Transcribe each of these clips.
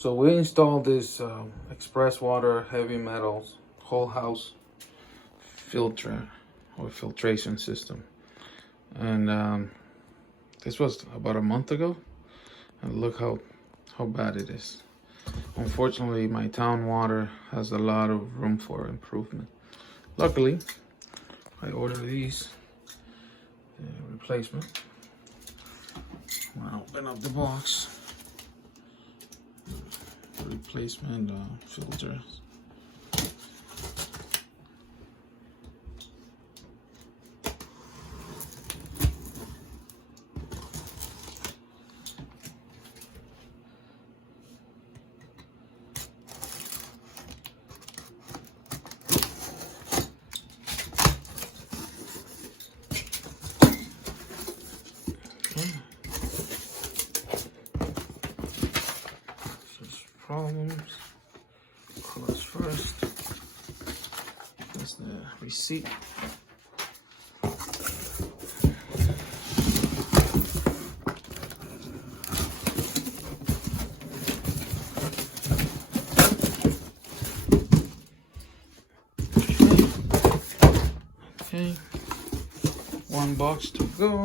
So we installed this express water heavy metals whole house filter or filtration system, and this was about a month ago, and look how bad it is. Unfortunately, my town water has a lot of room for improvement. Luckily, I ordered these replacement. When I open up the box, replacement filters. Problems. Colors first. That's the receipt. Okay. One box to go.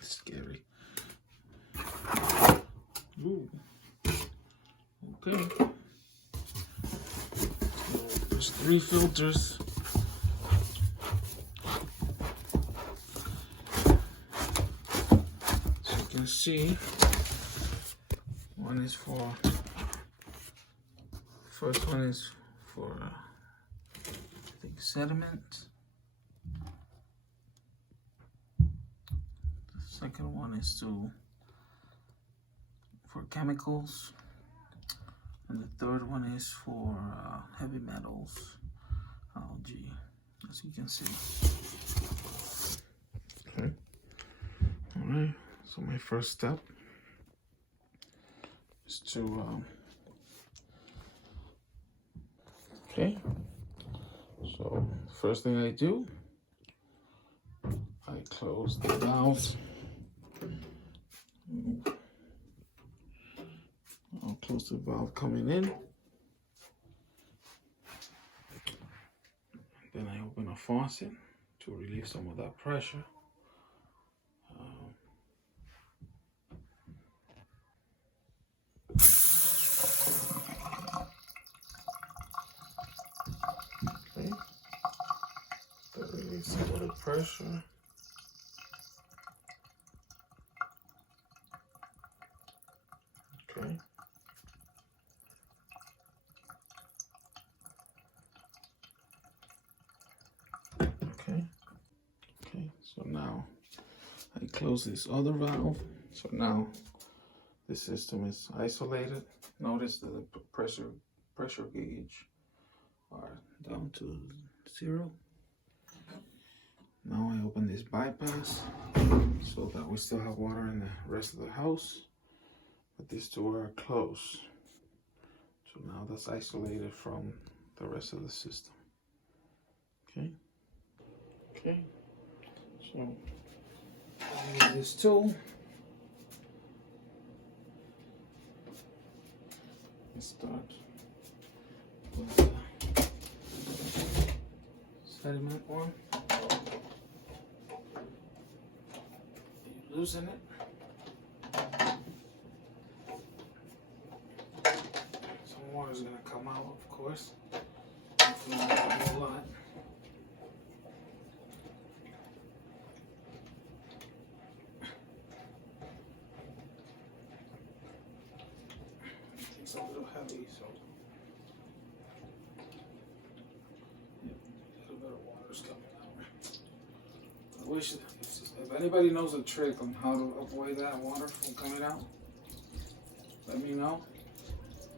Scary. Ooh. Okay. So there's 3 filters. As you can see, one is for, first one is for I think sediment. The second one is for chemicals, and the third one is for heavy metals, algae, as you can see. Okay. All right. So my first step is to okay. So first thing I do, I close the valves. I'll close the valve coming in. Then I open a faucet to relieve some of that pressure. Okay. That relieves some of the pressure. Okay. Okay, so now I close this other valve. So now the system is isolated. Notice that the pressure gauge are down to 0. Now I open this bypass so that we still have water in the rest of the house, but these 2 are closed. So now that's isolated from the rest of the system. Okay. Okay. So I use this tool. Let's start with the sediment one. You loosen it. Some water is going to come out, of course. Hopefully not a whole lot. It's a little heavy, so wish if anybody knows a trick on how to avoid that water from coming out, let me know.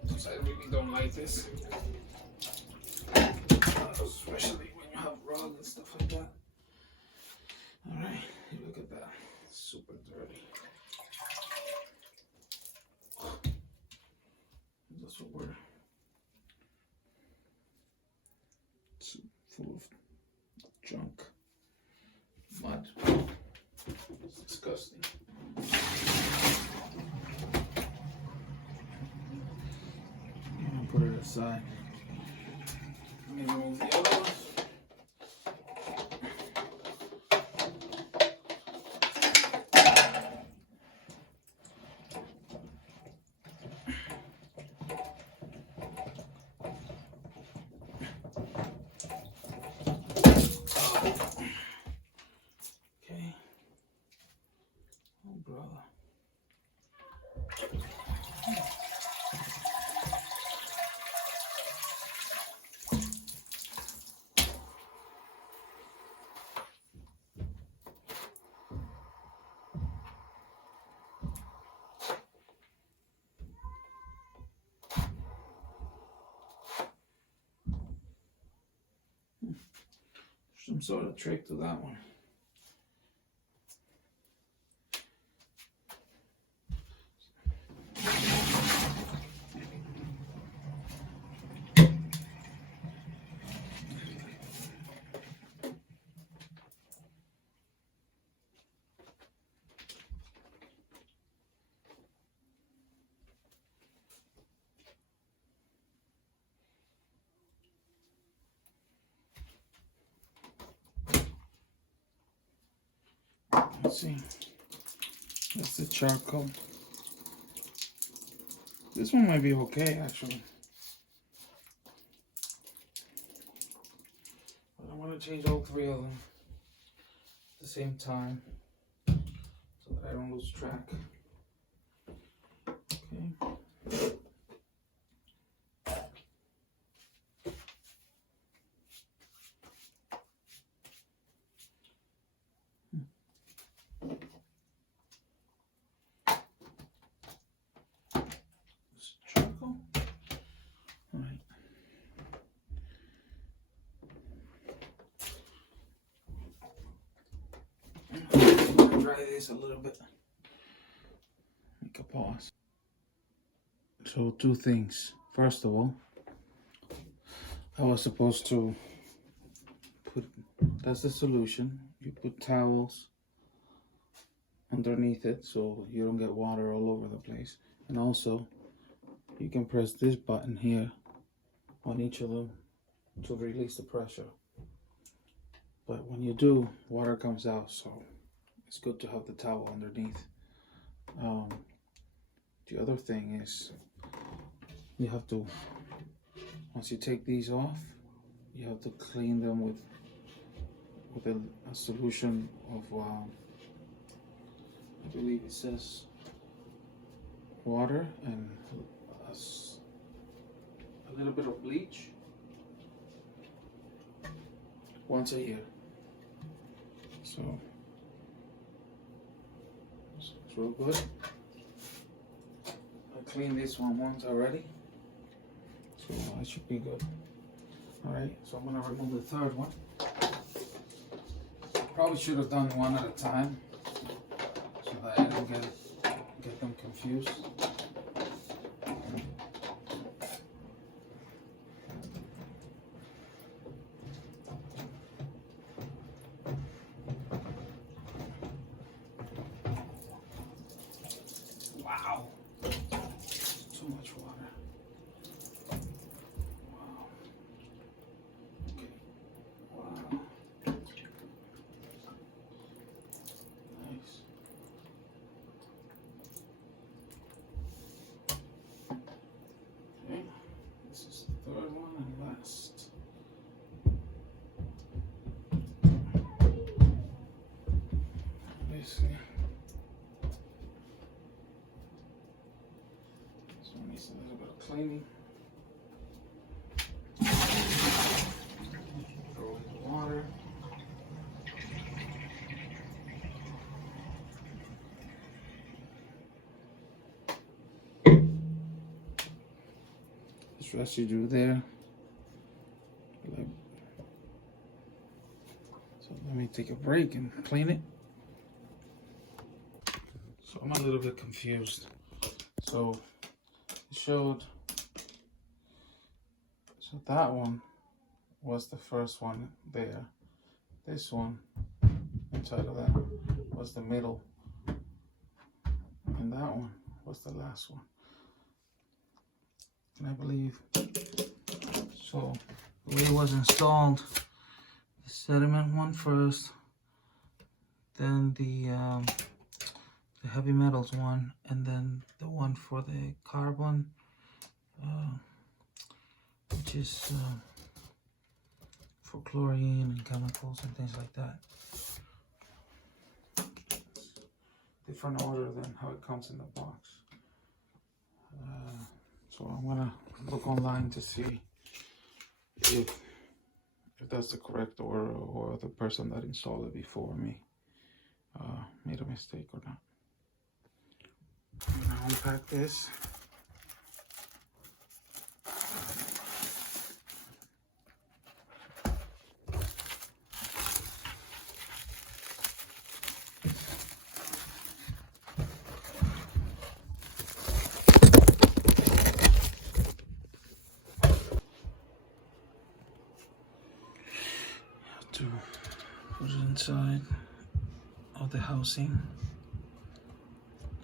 Because I really don't like this. Especially when you have rug and stuff like that. Alright, look at that. Super dirty. That's what we're full of junk. Mud. It's disgusting. I'm gonna put it aside. Let me remove the other ones. Okay. Oh, brother. Some sort of trick to that one. Let's see. That's the charcoal. This one might be okay, actually. But I want to change all three of them at the same time so that I don't lose track. Okay. Try this a little bit. Make a pause. So two things. First of all, I was supposed to put, that's the solution. You put towels underneath it so you don't get water all over the place. And also, you can press this button here on each of them to release the pressure. But when you do, water comes out, so it's good to have the towel underneath. The other thing is you have to, once you take these off, you have to clean them with a solution of, I believe it says water and a little bit of bleach once a year. So it's real good. I cleaned this one once already, so I should be good. Alright, so I'm gonna remove the third one. Probably should have done one at a time so that I didn't get them confused. Wow, too much water. Wow. Okay. Wow. Nice. Okay. This is the third one and last. Let's see. This one needs a little bit of cleaning. Throw in the water. There's residue there. So let me take a break and clean it. So I'm a little bit confused. So it showed, so that one was the first one there. This one inside of that was the middle. And that one was the last one. And I believe, so the way it was installed, the sediment one first, then the heavy metals one, and then the one for the carbon, which is for chlorine and chemicals and things like that. Different order than how it comes in the box. So I'm gonna look online to see if that's the correct order, or the person that installed it before me made a mistake or not. I'm gonna unpack this. To put it inside of the housing,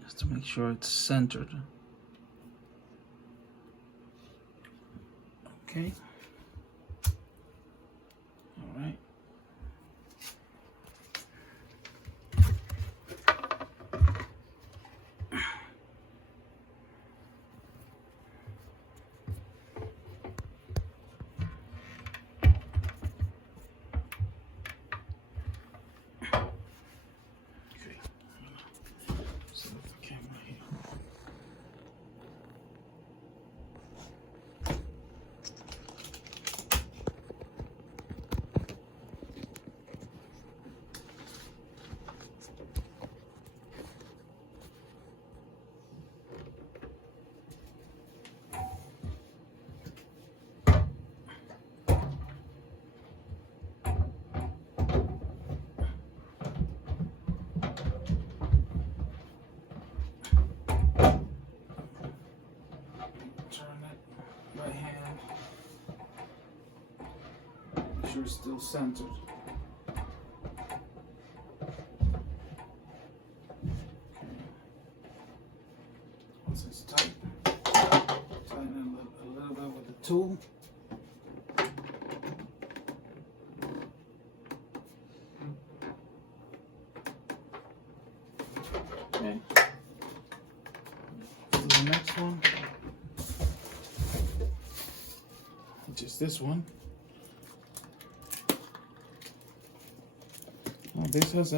just to make sure it's centered. Okay. All right. Sure it's still centered. Once it's tight, tighten it a little bit with the tool. Okay. So the next one, which is this one. Now this has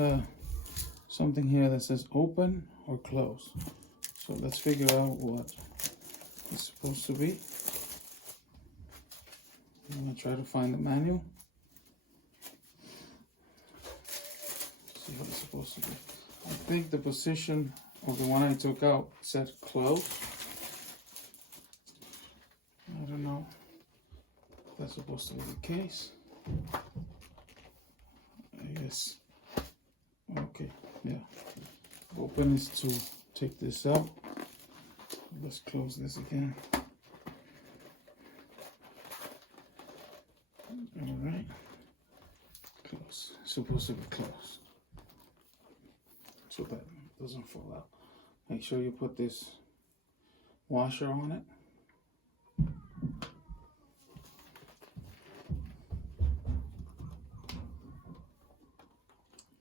something here that says open or close. So let's figure out what it's supposed to be. I'm gonna try to find the manual. See what it's supposed to be. I think the position of the one I took out said close. I don't know if that's supposed to be the case. I guess. Okay, yeah. Open is to take this out. Let's close this again. All right. Close. It's supposed to be close, so that doesn't fall out. Make sure you put this washer on it.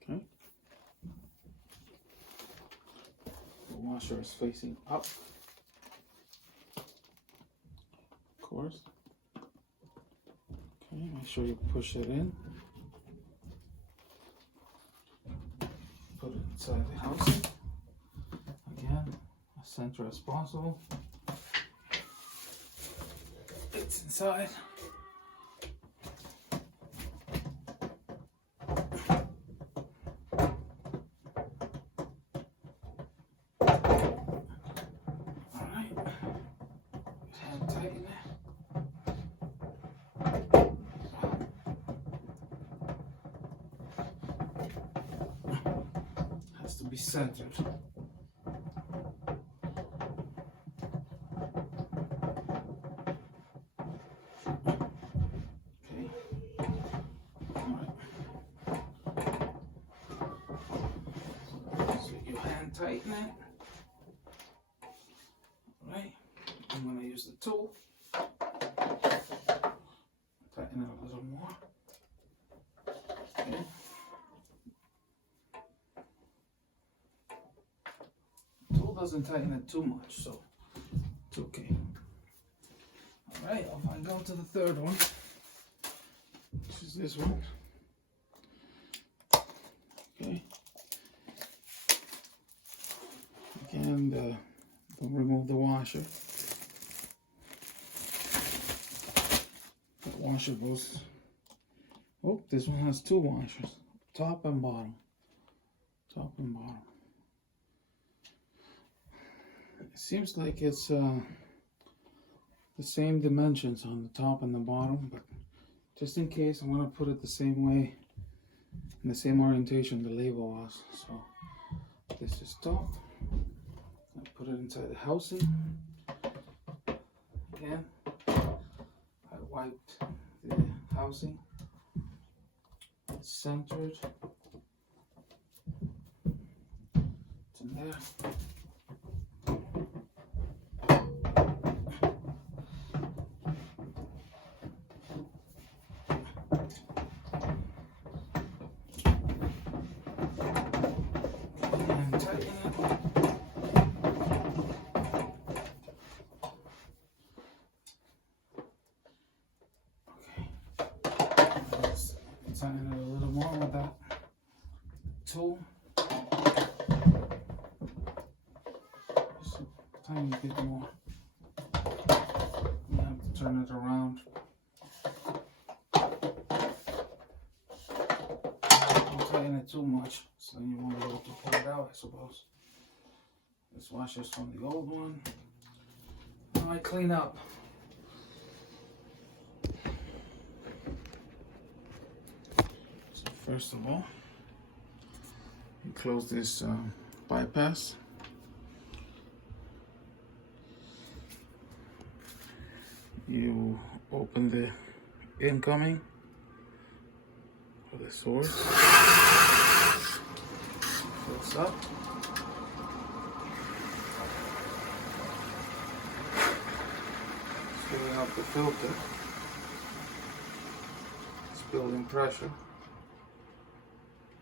Okay. The washer is facing up, of course. Okay, make sure you push it in. Put it inside the housing. Again, as center as possible. It's inside. Alright. Hand tighten it. be centered. Okay. All right. So you hand tighten it. All right. I'm going to use the tool. Tighten it a little more. Okay. Tool doesn't tighten it too much, so it's okay. All right, I'll go to the third one, which is this one. Okay. Again, don't remove the washer. That washer goes. Oh, this one has two washers, top and bottom. Top and bottom. It seems like it's the same dimensions on the top and the bottom, but just in case, I'm going to put it the same way, in the same orientation the label was. So this is top. I put it inside the housing. Again, I wiped the housing. It's centered. It's in there. And tighten it. Tighten it a little more with that tool. Just a tiny bit more. You have to turn it around. Don't tighten it too much, so then you won't be able to pull it out, I suppose. This washer's from the old one. Now I clean up. First of all, you close this bypass. You open the incoming for the source. Close up. Filling up the filter. It's building pressure.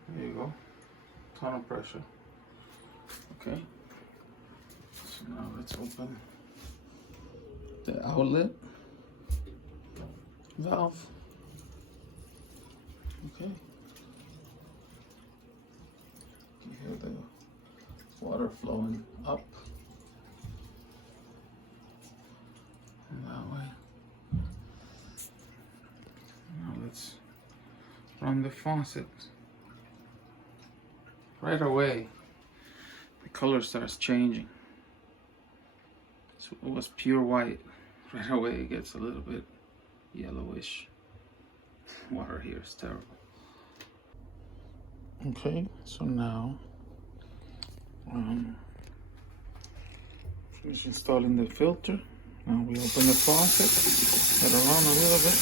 There you go, ton of pressure. Okay, so now let's open the outlet valve. Okay, you hear the water flowing up that way. Now let's run the faucet. Right away, the color starts changing. So it was pure white. Right away, it gets a little bit yellowish. Water here is terrible. Okay, so now finish installing the filter. Now we open the faucet, get around a little bit.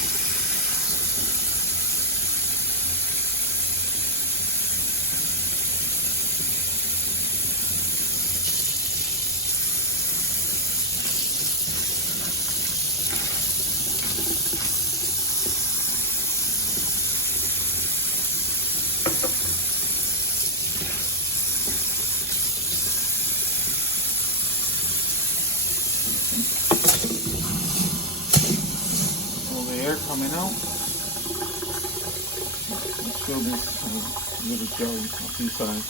All the air coming out. Let's fill this little jar a few times.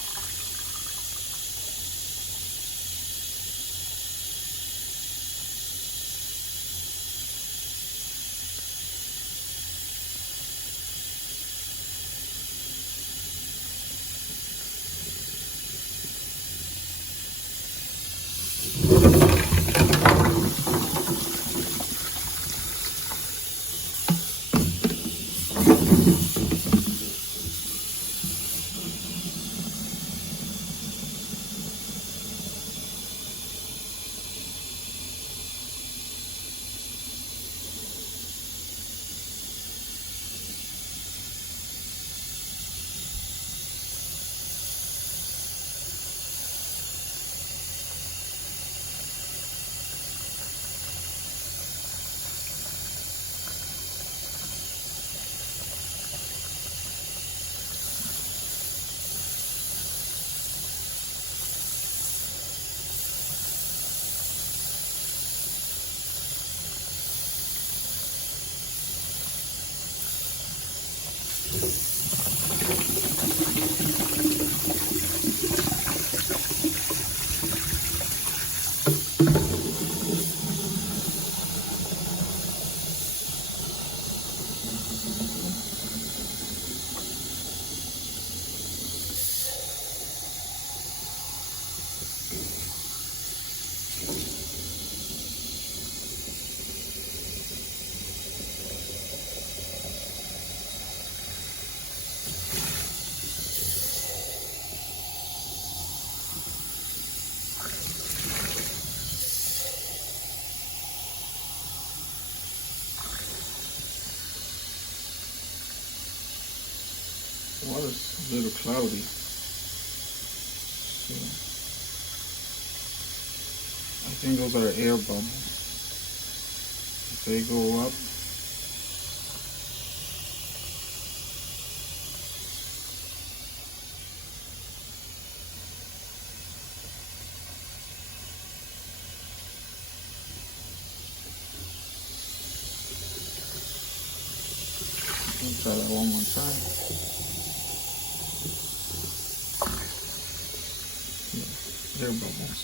Water's a little cloudy. So I think those are air bubbles. If they go up, let's try that one more time. Yeah, air bubbles.